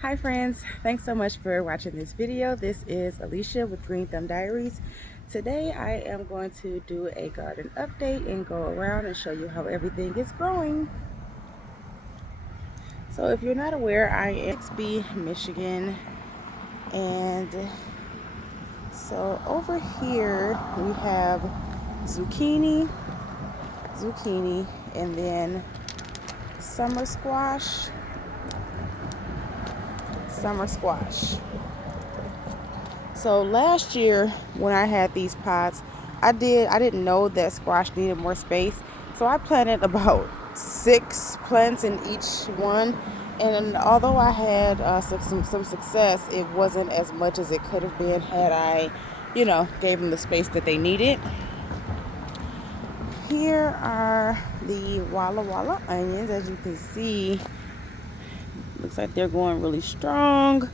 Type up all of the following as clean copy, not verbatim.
Hi friends, thanks so much for watching this video. This is Alicia with Green Thumb Diaries. Today I am going to do a garden update and go around and show you how everything is growing. So if you're not aware, I am in Bixby, Michigan, and so over here we have zucchini, and then summer squash. So last year when I had these pots, I didn't know that squash needed more space. So I planted about 6 plants in each one. And although I had some success, it wasn't as much as it could have been had I, gave them the space that they needed. Here are the Walla Walla onions. As you can see, looks like they're going really strong.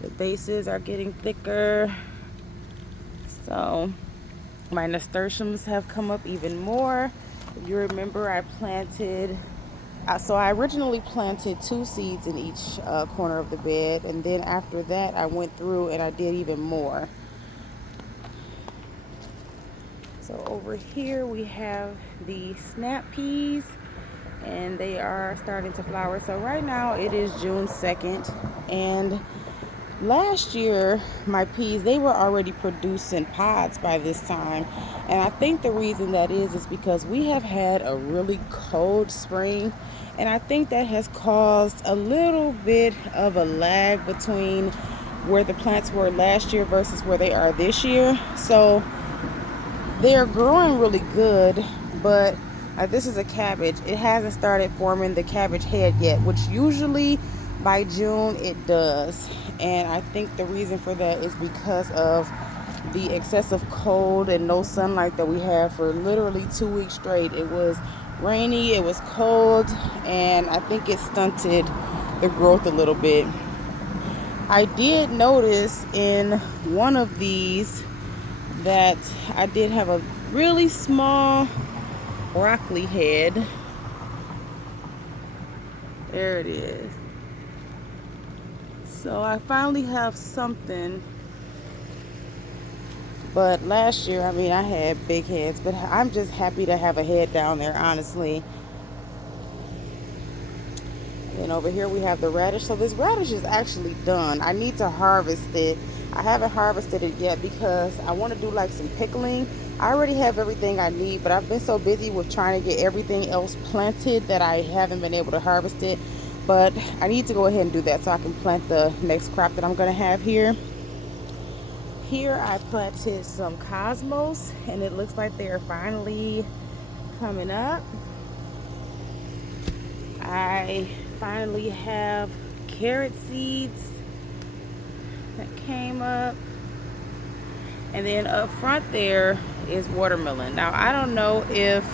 The bases are getting thicker. So my nasturtiums have come up even more. If you remember, I originally planted 2 seeds in each corner of the bed, and then after that I went through and I did even more. So over here we have the snap peas, and they are starting to flower. So right now it is June 2nd, and last year my peas, they were already producing pods by this time, and I think the reason that is because we have had a really cold spring, and I think that has caused a little bit of a lag between where the plants were last year versus where they are this year. So they're growing really good, but this is a cabbage. It hasn't started forming the cabbage head yet, which usually by June it does. And I think the reason for that is because of the excessive cold and no sunlight that we had for literally 2 weeks straight. It was rainy, it was cold, and I think it stunted the growth a little bit. I did notice in one of these that I did have a really small broccoli head. There it is. So I finally have something. But last year, I had big heads, but I'm just happy to have a head down there, honestly. And over here we have the radish. So this radish is actually done. I need to harvest it. I haven't harvested it yet because I want to do like some pickling. I already have everything I need, but I've been so busy with trying to get everything else planted that I haven't been able to harvest it. But I need to go ahead and do that so I can plant the next crop that I'm going to have here. Here I planted some cosmos, and it looks like they are finally coming up. I finally have carrot seeds that came up, and then up front there is watermelon. Now I don't know if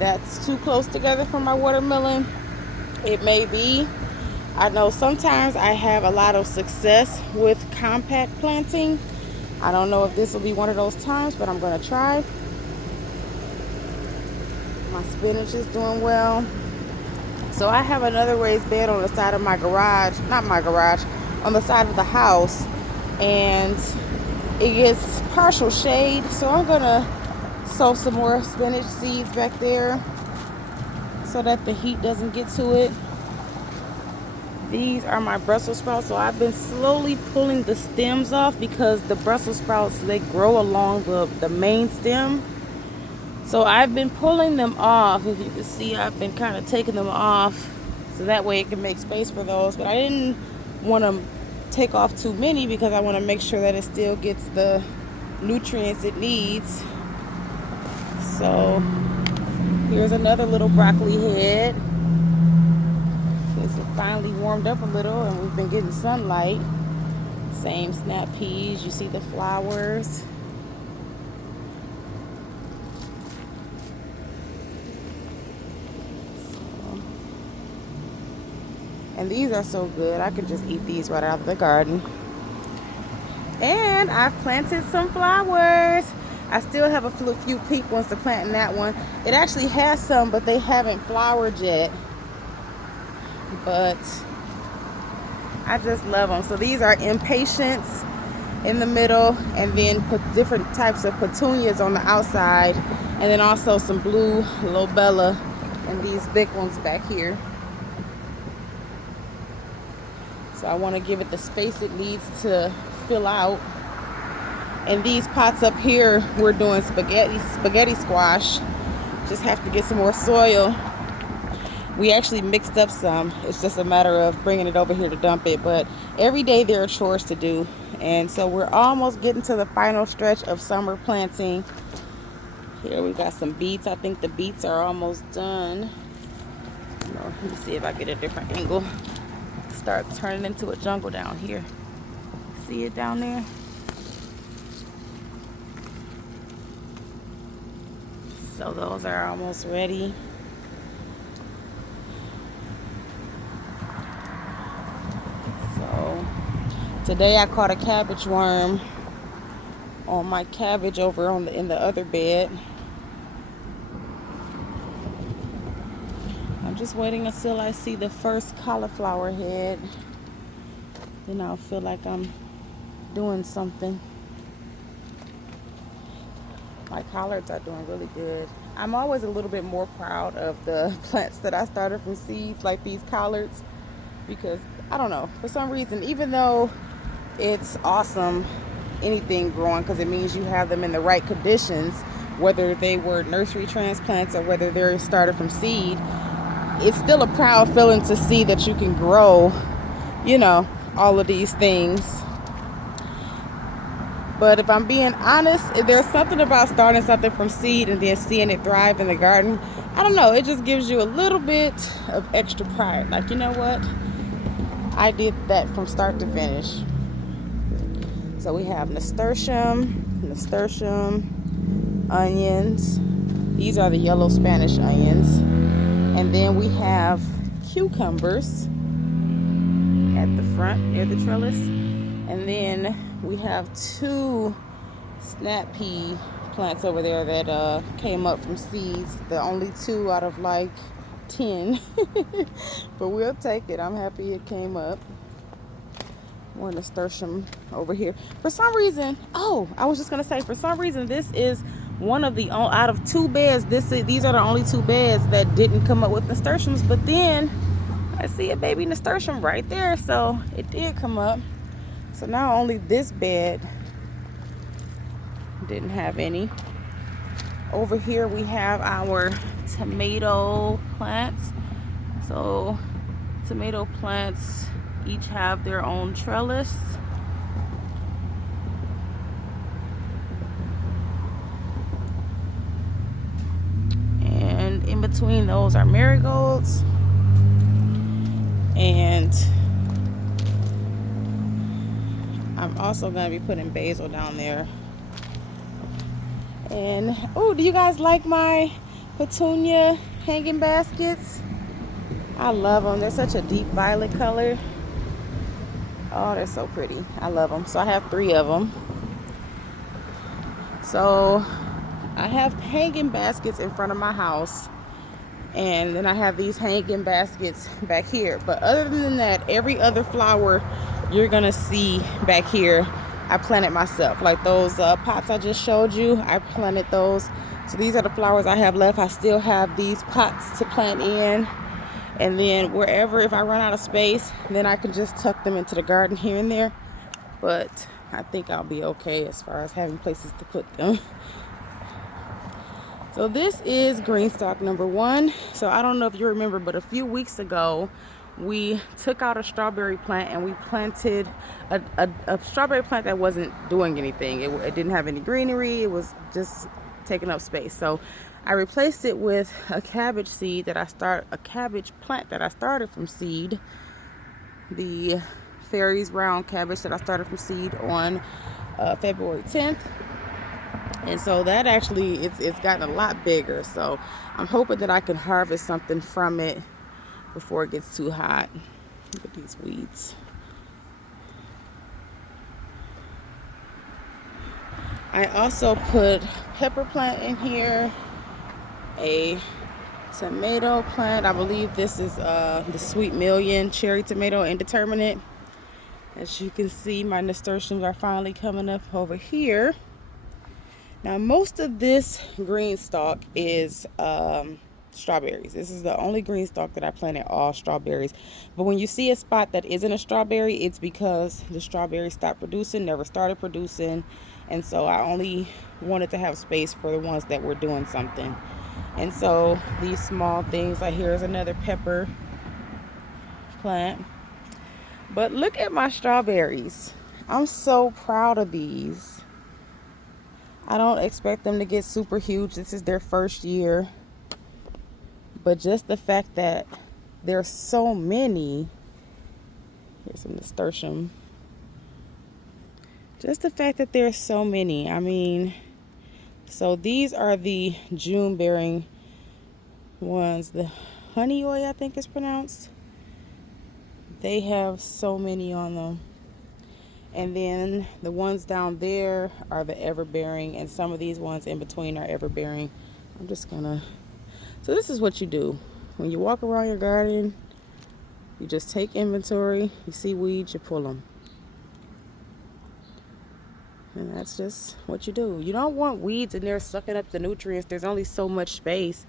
that's too close together for my watermelon. It may be. I know sometimes I have a lot of success with compact planting. I don't know if this will be one of those times, but I'm going to try. My spinach is doing well. So I have another raised bed on the side of my garage, not my garage, on the side of the house, and it gets partial shade. So I'm going to sow some more spinach seeds back there so that the heat doesn't get to it. These are my Brussels sprouts. So I've been slowly pulling the stems off because the Brussels sprouts, they grow along the main stem. So I've been pulling them off. If you can see, I've been kind of taking them off so that way it can make space for those. But I didn't want to take off too many because I want to make sure that it still gets the nutrients it needs. So here's another little broccoli head. It finally warmed up a little and we've been getting sunlight. Same snap peas, you see the flowers. And these are so good. I could just eat these right out of the garden. And I've planted some flowers. I still have a few pink ones to plant in that one. It actually has some, but they haven't flowered yet. But I just love them. So these are impatiens in the middle, and then put different types of petunias on the outside, and then also some blue lobella and these big ones back here. So I want to give it the space it needs to fill out. And these pots up here, we're doing spaghetti squash. Just have to get some more soil. We actually mixed up some. It's just a matter of bringing it over here to dump it. But every day there are chores to do. And so we're almost getting to the final stretch of summer planting. Here we got some beets. I think the beets are almost done. Let me see if I get a different angle. Start turning into a jungle down here. See it down there? So those are almost ready. So today I caught a cabbage worm on my cabbage over in the other bed. I'm just waiting until I see the first cauliflower head. Then I'll feel like I'm doing something. My collards are doing really good. I'm always a little bit more proud of the plants that I started from seeds, like these collards, because I don't know, for some reason, even though it's awesome anything growing, because it means you have them in the right conditions, whether they were nursery transplants or whether they're started from seed, it's still a proud feeling to see that you can grow, you know, all of these things. But if I'm being honest, there's something about starting something from seed and then seeing it thrive in the garden. I don't know, it just gives you a little bit of extra pride. Like, you know what? I did that from start to finish. So we have nasturtium, onions. These are the yellow Spanish onions. And then we have cucumbers at the front near the trellis. And then we have 2 snap pea plants over there that came up from seeds. The only 2 out of like 10. But we'll take it. I'm happy it came up. More nasturtium over here. For some reason, I was just gonna say, for some reason, this is one of the out of 2 beds. These are the only 2 beds that didn't come up with nasturtiums. But then I see a baby nasturtium right there, so it did come up. So now only this bed didn't have any. Over here we have our tomato plants. So tomato plants each have their own trellis. And in between those are marigolds. And I'm also going to be putting basil down there. And do you guys like my petunia hanging baskets? I love them. They're such a deep violet color. Oh, they're so pretty. I love them. So I have 3 of them. So I have hanging baskets in front of my house, and then I have these hanging baskets back here. But other than that, every other flower you're gonna see back here, I planted myself. Like those pots I just showed you, I planted those. So these are the flowers I have left. I still have these pots to plant in. And then wherever, if I run out of space, then I can just tuck them into the garden here and there. But I think I'll be okay as far as having places to put them. So this is Greenstalk number 1. So I don't know if you remember, but a few weeks ago, we took out a strawberry plant and we planted a strawberry plant that wasn't doing anything. It didn't have any greenery. It was just taking up space. So I replaced it with a cabbage plant that I started from seed. The Fairies round cabbage that I started from seed on February 10th. And so that actually, it's gotten a lot bigger. So I'm hoping that I can harvest something from it before it gets too hot. Look at these weeds. I also put pepper plant in here, a tomato plant. I believe this is the Sweet Million cherry tomato, indeterminate. As you can see, my nasturtiums are finally coming up over here. Now, most of this green stalk is strawberries. This is the only green stalk that I planted all strawberries. But when you see a spot that isn't a strawberry, it's because the strawberries stopped producing, never started producing. And so I only wanted to have space for the ones that were doing something. And so these small things, like here's another pepper plant. But look at my strawberries. I'm so proud of these. I don't expect them to get super huge. This is their first year. But just the fact that there's so many. Here's some nasturtium. Just the fact that there's so many. I mean, so these are the June bearing ones. The honey oil, I think it's pronounced. They have so many on them. And then the ones down there are the ever-bearing, and some of these ones in between are ever-bearing. I'm just gonna, so this is what you do. When you walk around your garden, you just take inventory. You see weeds, you pull them. And that's just what you do. You don't want weeds in there sucking up the nutrients. There's only so much space,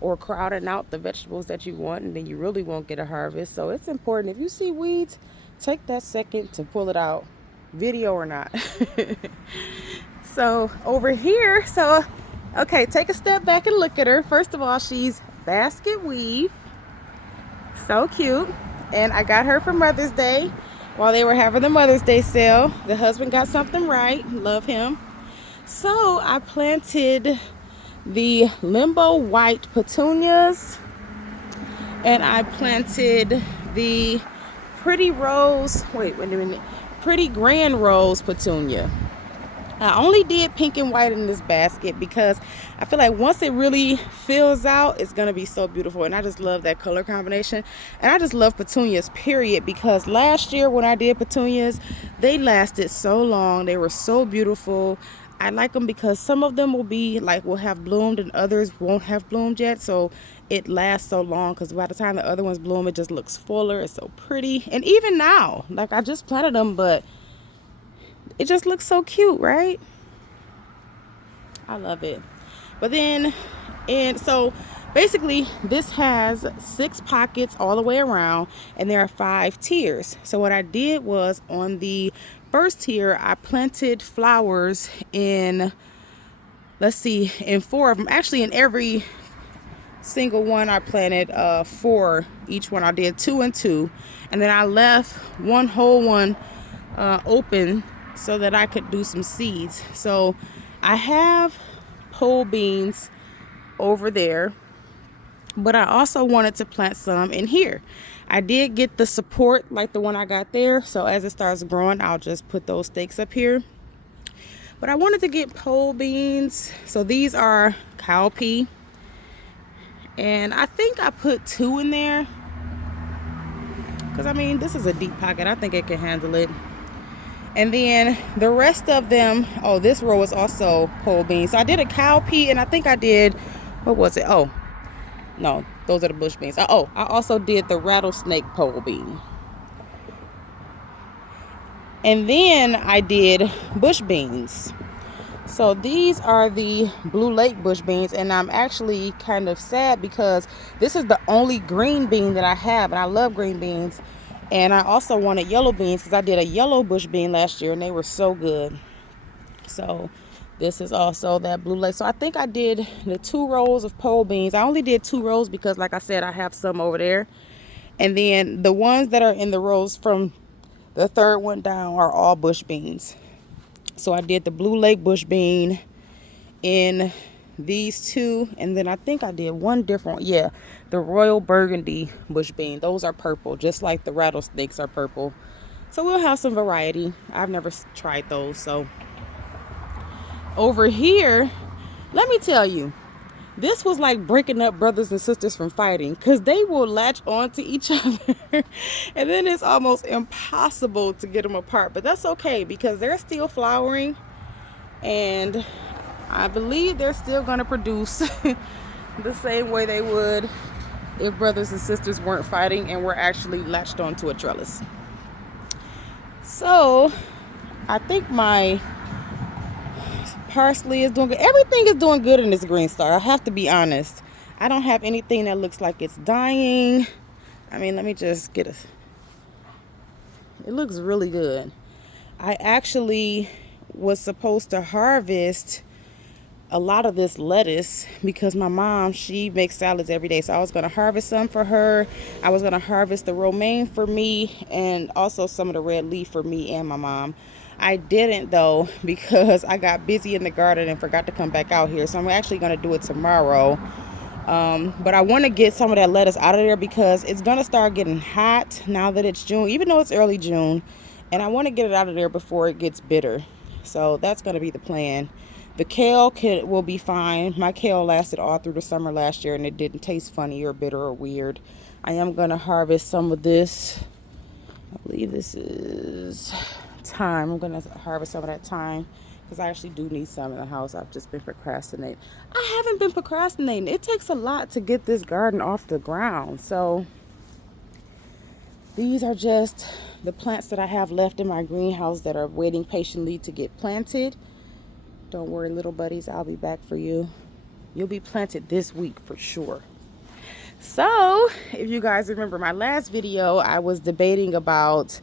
or crowding out the vegetables that you want, and then you really won't get a harvest. So it's important, if you see weeds, take that second to pull it out, video or not. So over here, so okay, take a step back and look at her. First of all, she's basket weave, so cute. And I got her for Mother's Day while they were having the Mother's Day sale. The husband got something right, love him. So I planted the limbo white petunias, and I planted the pretty rose, wait a minute, pretty grand rose petunia. I only did pink and white in this basket because I feel like once it really fills out, it's going to be so beautiful. And I just love that color combination. And I just love petunias, period, because last year when I did petunias, they lasted so long. They were so beautiful. I like them because some of them will have bloomed and others won't have bloomed yet. So it lasts so long, because by the time the other ones bloom, it just looks fuller. It's so pretty. And even now, like, I just planted them, but it just looks so cute, right? I love it. But then, and so basically this has 6 pockets all the way around, and there are 5 tiers. So what I did was, on the first tier, I planted flowers in, let's see, in 4 of them. Actually, in every single one I planted 4. Each one I did 2 and 2, and then I left one whole one open so that I could do some seeds. So I have pole beans over there, but I also wanted to plant some in here. I did get the support like the one I got there, so as it starts growing, I'll just put those stakes up here. But I wanted to get pole beans, so these are cowpea, and I think I put 2 in there because, I mean, this is a deep pocket. I think it can handle it. And then the rest of them, oh, this row is also pole beans. So I did a cowpea, and I think I did, what was it? Oh, no, those are the bush beans. Oh, I also did the rattlesnake pole bean. And then I did bush beans. So these are the Blue Lake bush beans, and I'm actually kind of sad because this is the only green bean that I have, and I love green beans. And I also wanted yellow beans because I did a yellow bush bean last year and they were so good. So this is also that Blue Lake. So I think I did the 2 rows of pole beans. I only did 2 rows because, like I said, I have some over there. And then the ones that are in the rows from the 3rd one down are all bush beans. So I did the Blue Lake bush bean in these 2, and then I think I did one different, yeah, the Royal Burgundy bush bean. Those are purple, just like the rattlesnakes are purple. So we'll have some variety. I've never tried those. So over here, let me tell you, this was like breaking up brothers and sisters from fighting, because they will latch on to each other and then it's almost impossible to get them apart. But that's okay, because they're still flowering, and I believe they're still going to produce the same way they would if brothers and sisters weren't fighting and were actually latched onto a trellis. So I think my parsley is doing good. Everything is doing good in this green star. I have to be honest. I don't have anything that looks like it's dying. I mean, let me just get a... It looks really good. I actually was supposed to harvest a lot of this lettuce because my mom, she makes salads every day. So I was going to harvest some for her. I was going to harvest the romaine for me and also some of the red leaf for me and my mom. I didn't though because I got busy in the garden and forgot to come back out here. So I'm actually going to do it tomorrow. But I want to get some of that lettuce out of there because it's going to start getting hot now that it's June, even though it's early June. And I want to get it out of there before it gets bitter. So that's going to be the plan. The kale will be fine. My kale lasted all through the summer last year and it didn't taste funny or bitter or weird. I am going to harvest some of this. I believe this is thyme. I'm going to harvest some of that thyme because I actually do need some in the house. I've just been procrastinating. I haven't been procrastinating. It takes a lot to get this garden off the ground. So these are just the plants that I have left in my greenhouse that are waiting patiently to get planted. Don't worry, little buddies, I'll be back for you. You'll be planted this week for sure. So, if you guys remember my last video, I was debating about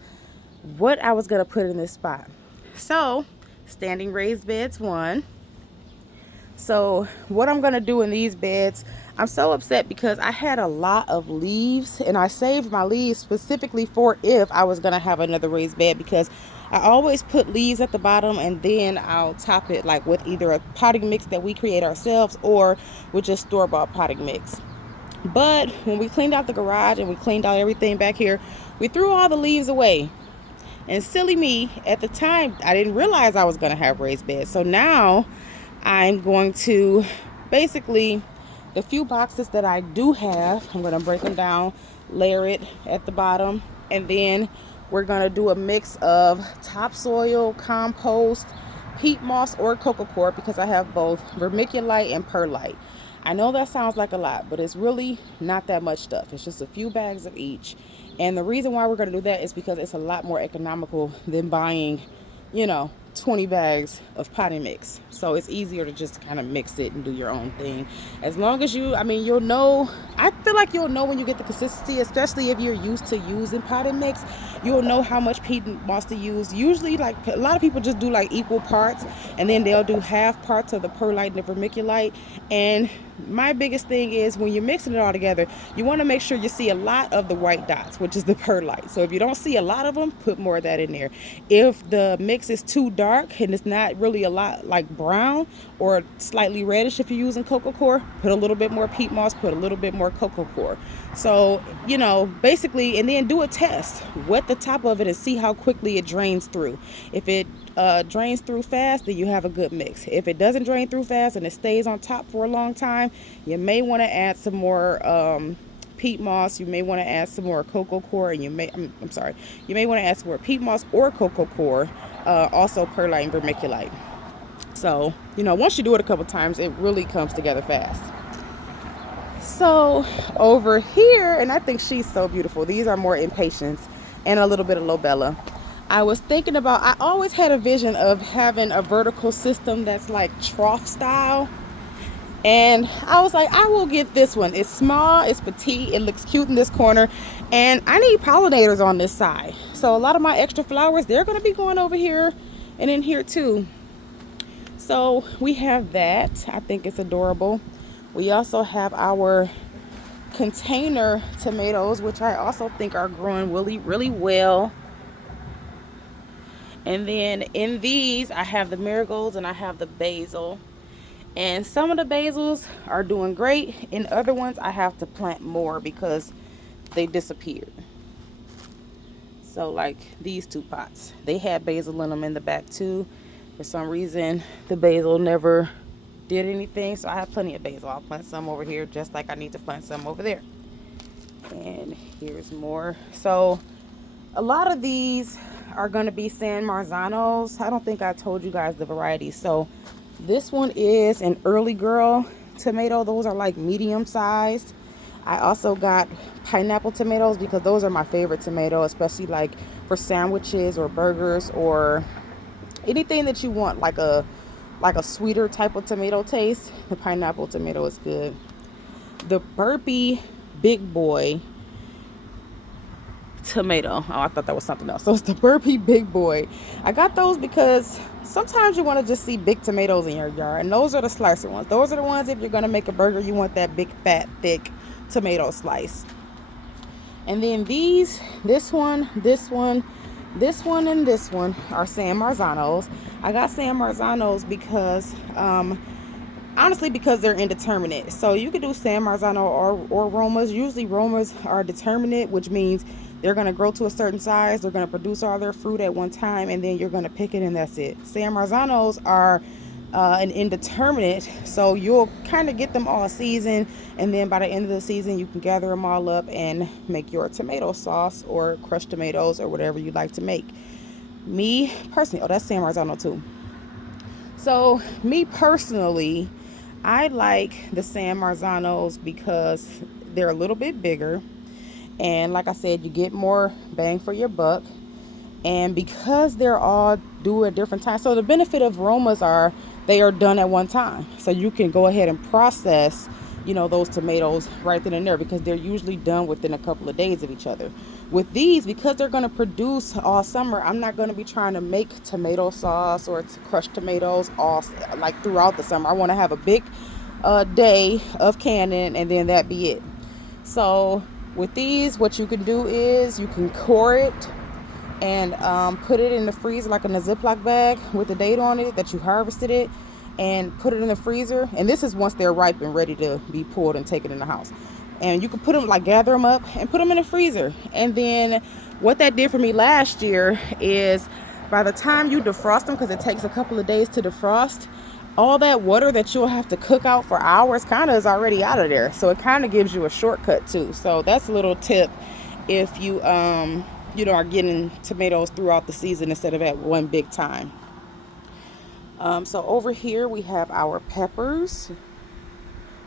what I was going to put in this spot. So, standing raised beds 1. So, what I'm going to do in these beds, I'm so upset because I had a lot of leaves and I saved my leaves specifically for if I was going to have another raised bed because I always put leaves at the bottom and then I'll top it like with either a potting mix that we create ourselves or with just store-bought potting mix. But when we cleaned out the garage and we cleaned out everything back here, we threw all the leaves away. And silly me, at the time, I didn't realize I was going to have raised beds. So now I'm going to basically, the few boxes that I do have, I'm going to break them down, layer it at the bottom, and then we're going to do a mix of topsoil, compost, peat moss, or coco coir because I have both vermiculite and perlite. I know that sounds like a lot, but it's really not that much stuff. It's just a few bags of each. And the reason why we're going to do that is because it's a lot more economical than buying, 20 bags of potting mix. So it's easier to just kind of mix it and do your own thing. As long as you'll know, I feel like you'll know when you get the consistency, especially if you're used to using potting mix, you'll know how much peat moss to use. Usually, like a lot of people just do like equal parts and then they'll do half parts of the perlite and the vermiculite. And my biggest thing is when you're mixing it all together, you want to make sure you see a lot of the white dots, which is the perlite. So if you don't see a lot of them, put more of that in there. If the mix is too dark and it's not really a lot like brown or slightly reddish, if you're using coco coir, put a little bit more peat moss, put a little bit more coco coir. So, basically, and then do a test. Wet the top of it and see how quickly it drains through. If it drains through fast, then you have a good mix. If it doesn't drain through fast and it stays on top for a long time, you may want to add some more peat moss. You may want to add some more coco coir, and you may want to add some more peat moss or coco coir, also perlite and vermiculite. So once you do it a couple times, it really comes together fast. So over here, and I think she's so beautiful. These are more impatiens and a little bit of lobella. I was thinking about, I always had a vision of having a vertical system that's like trough style. And I was like, I will get this one. It's small, it's petite, it looks cute in this corner. And I need pollinators on this side. So a lot of my extra flowers, they're going to be going over here and in here too. So we have that. I think it's adorable. We also have our container tomatoes, which I also think are growing really, really well. And then in these, I have the marigolds and I have the basil. And some of the basils are doing great. In other ones, I have to plant more because they disappeared. So like these 2 pots, they had basil in them in the back too. For some reason, the basil never did anything. So I have plenty of basil. I'll plant some over here just like I need to plant some over there. And here's more. So a lot of these are going to be San Marzanos. I don't think I told you guys the varieties. So this one is an early girl tomato. Those are like medium sized. I also got pineapple tomatoes because those are my favorite tomato, especially like for sandwiches or burgers or anything that you want like a sweeter type of tomato taste. The pineapple tomato is good. The burpee big boy tomato. Oh, I thought that was something else. So it's the burpee big boy. I got those because sometimes you want to just see big tomatoes in your yard, and those are the slicer ones. Those are the ones if you're going to make a burger, you want that big fat thick tomato slice. And then this one, and this one are San Marzanos. I got San Marzanos because honestly, because they're indeterminate. So you could do San Marzano or Romas. Usually Romas are determinate, which means they're going to grow to a certain size. They're going to produce all their fruit at one time, and then you're going to pick it, and that's it. San Marzanos are an indeterminate, so you'll kind of get them all season, and then by the end of the season, you can gather them all up and make your tomato sauce or crushed tomatoes or whatever you like to make. Me personally, oh, that's San Marzano too. So me personally, I like the San Marzanos because they're a little bit bigger, and like I said, you get more bang for your buck, and because they're all due at different times. So the benefit of Romas are they are done at one time, so you can go ahead and process those tomatoes right then and there because they're usually done within a couple of days of each other. With these, because they're going to produce all summer, I'm not going to be trying to make tomato sauce or crushed tomatoes all like throughout the summer. I want to have a big day of canning, and then that be it. So with these, what you can do is you can core it and put it in the freezer, like in a Ziploc bag with the date on it that you harvested it, and put it in the freezer. And this is once they're ripe and ready to be pulled and taken in the house. And you can put them, like gather them up and put them in the freezer. And then what that did for me last year is by the time you defrost them, because it takes a couple of days to defrost, all that water that you'll have to cook out for hours kind of is already out of there. So it kind of gives you a shortcut too. So that's a little tip if you are getting tomatoes throughout the season instead of at one big time. So over here we have our peppers.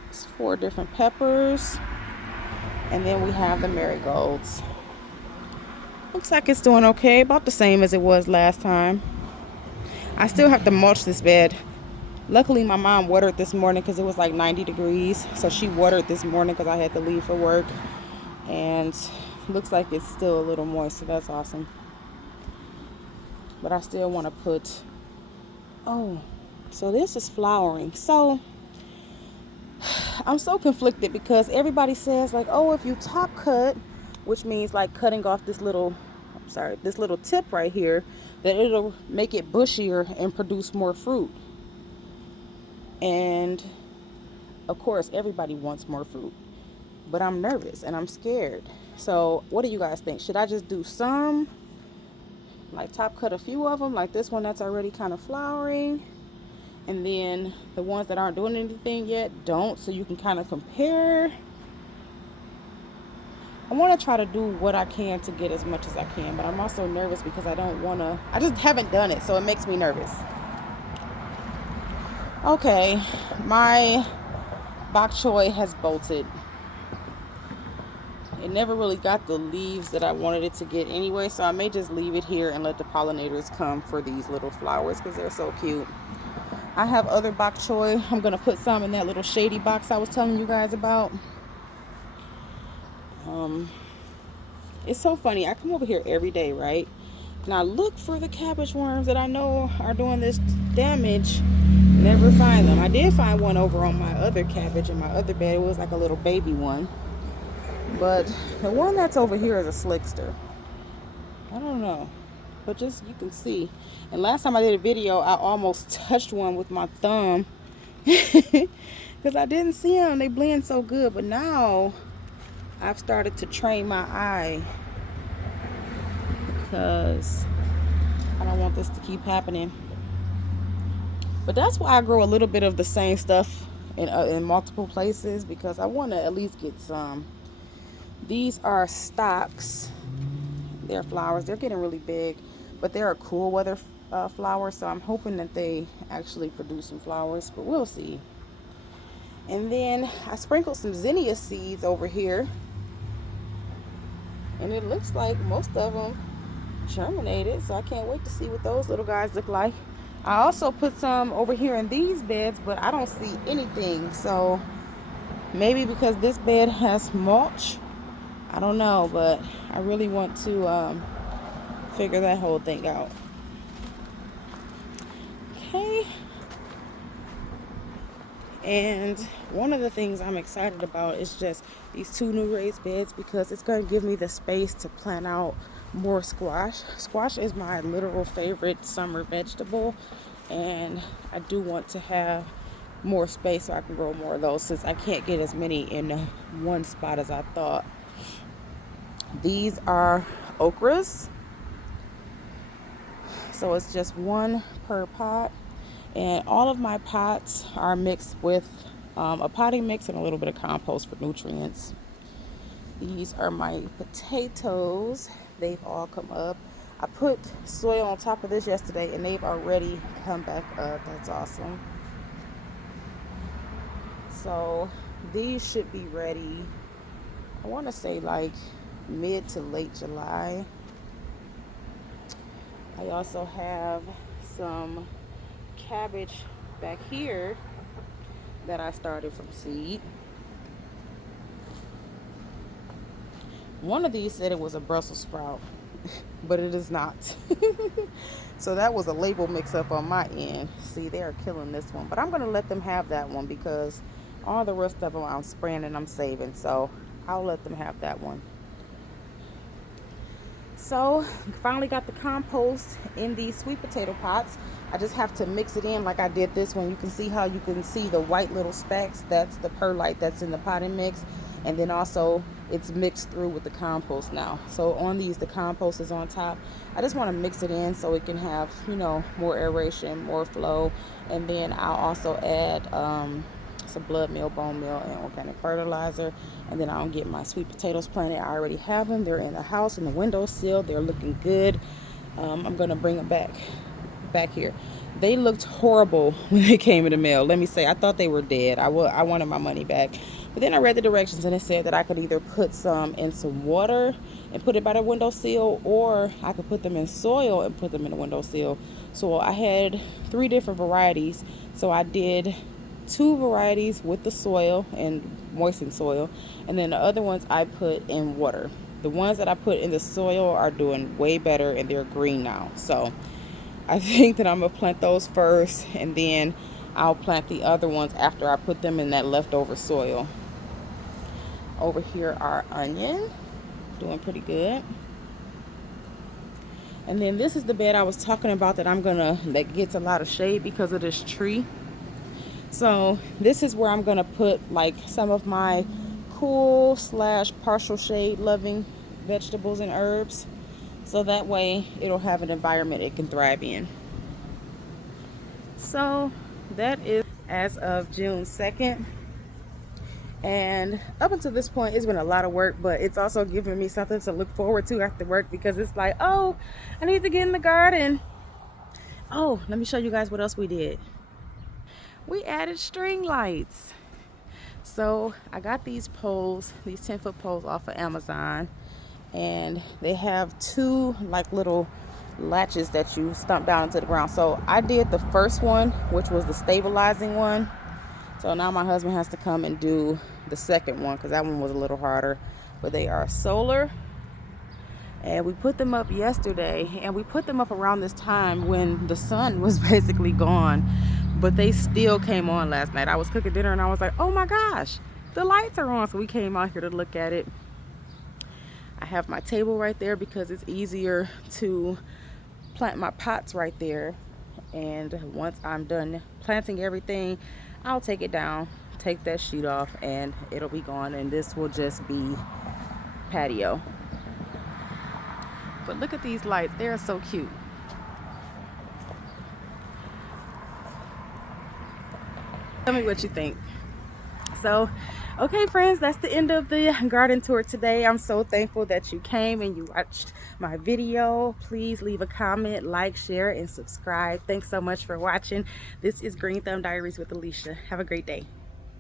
It's 4 different peppers. And then we have the marigolds. Looks like it's doing okay, about the same as it was last time. I still have to mulch this bed. Luckily my mom watered this morning because it was like 90 degrees. So she watered this morning because I had to leave for work. And looks like it's still a little moist, so that's awesome. But I still want to put, so this is flowering. So I'm so conflicted because everybody says like, oh, if you top cut, which means like cutting off this little tip right here, that it'll make it bushier and produce more fruit. And of course everybody wants more fruit, but I'm nervous and I'm scared. So what do you guys think? Should I just do some, like top cut a few of them, like this one that's already kind of flowering, and then the ones that aren't doing anything yet don't, so you can kind of compare? I want to try to do what I can to get as much as I can, but I'm also nervous because I just haven't done it, so it makes me nervous. Okay, my bok choy has bolted. It never really got the leaves that I wanted it to get anyway, so I may just leave it here and let the pollinators come for these little flowers because they're so cute. I have other bok choy. I'm going to put some in that little shady box I was telling you guys about. It's so funny. I come over here every day, right? And I look for the cabbage worms that I know are doing this damage. Never find them. I did find one over on my other cabbage in my other bed. It was like a little baby one. But the one that's over here is a slickster. I don't know. But just, you can see. And last time I did a video, I almost touched one with my thumb. Because I didn't see them. They blend so good. But now I've started to train my eye. Because I don't want this to keep happening. But that's why I grow a little bit of the same stuff in multiple places. Because I want to at least get some. These are stocks. They're flowers. They're getting really big, but they're a cool weather flower, so I'm hoping that they actually produce some flowers, but we'll see. And then I sprinkled some zinnia seeds over here, and it looks like most of them germinated, so I can't wait to see what those little guys look like. I also put some over here in these beds, but I don't see anything, so maybe because this bed has mulch, I don't know, but I really want to figure that whole thing out. Okay. And one of the things I'm excited about is just these 2 new raised beds, because it's going to give me the space to plant out more squash. Squash is my literal favorite summer vegetable, and I do want to have more space so I can grow more of those, since I can't get as many in one spot as I thought. These are okras, so it's just 1 per pot. And all of my pots are mixed with a potting mix and a little bit of compost for nutrients. These are my potatoes. They've all come up. I put soil on top of this yesterday, and they've already come back up. That's awesome. So these should be ready, I want to say like mid to late July. I also have some cabbage back here that I started from seed. One of these said it was a Brussels sprout, but it is not. So that was a label mix up on my end. See, they are killing this one, but I'm going to let them have that one because all the rest of them I'm spraying and I'm saving, so I'll let them have that one. So finally got the compost in these sweet potato pots. I just have to mix it in like I did this one. You can see how you can see the white little specks. That's the perlite that's in the potting mix. And then also it's mixed through with the compost now. So on these, the compost is on top. I just want to mix it in so it can have, you know, more aeration, more flow. And then I'll also add some blood meal, bone meal, and organic fertilizer. And then I'll get my sweet potatoes planted. I already have them. They're in the house, in the windowsill. They're looking good. I'm going to bring them back here. They looked horrible when they came in the mail. Let me say, I thought they were dead. I wanted my money back. But then I read the directions, and it said that I could either put some in some water and put it by the windowsill, or I could put them in soil and put them in the windowsill. So I had 3 different varieties. So I did 2 varieties with the soil and moistened soil, and then the other ones I put in water. The ones that I put in the soil are doing way better, and they're green now. So I think that I'm gonna plant those first, and then I'll plant the other ones after I put them in that leftover soil. Over here are onion, doing pretty good. And then this is the bed I was talking about that gets a lot of shade because of this tree. So this is where I'm gonna put like some of my cool / partial shade loving vegetables and herbs, so that way it'll have an environment it can thrive in. So that is as of June 2nd. And up until this point, it's been a lot of work, but it's also giving me something to look forward to after work, because it's like, oh, I need to get in the garden. Oh, let me show you guys what else we did. We added string lights. So I got these poles, these 10-foot poles off of Amazon, and they have 2 like little latches that you stump down into the ground. So I did the first one, which was the stabilizing one. So now my husband has to come and do the second one, because that one was a little harder. But they are solar, and we put them up yesterday, and we put them up around this time when the sun was basically gone, but they still came on last night. I was cooking dinner and I was like, oh my gosh, the lights are on. So we came out here to look at it. I have my table right there because it's easier to plant my pots right there. And once I'm done planting everything, I'll take it down, take that sheet off, and it'll be gone, and this will just be patio. But look at these lights, they're so cute. Tell me what you think. So, okay friends, that's the end of the garden tour today. I'm so thankful that you came and you watched my video. Please leave a comment, like, share, and subscribe. Thanks so much for watching. This is Green Thumb Diaries with Alicia. Have a great day.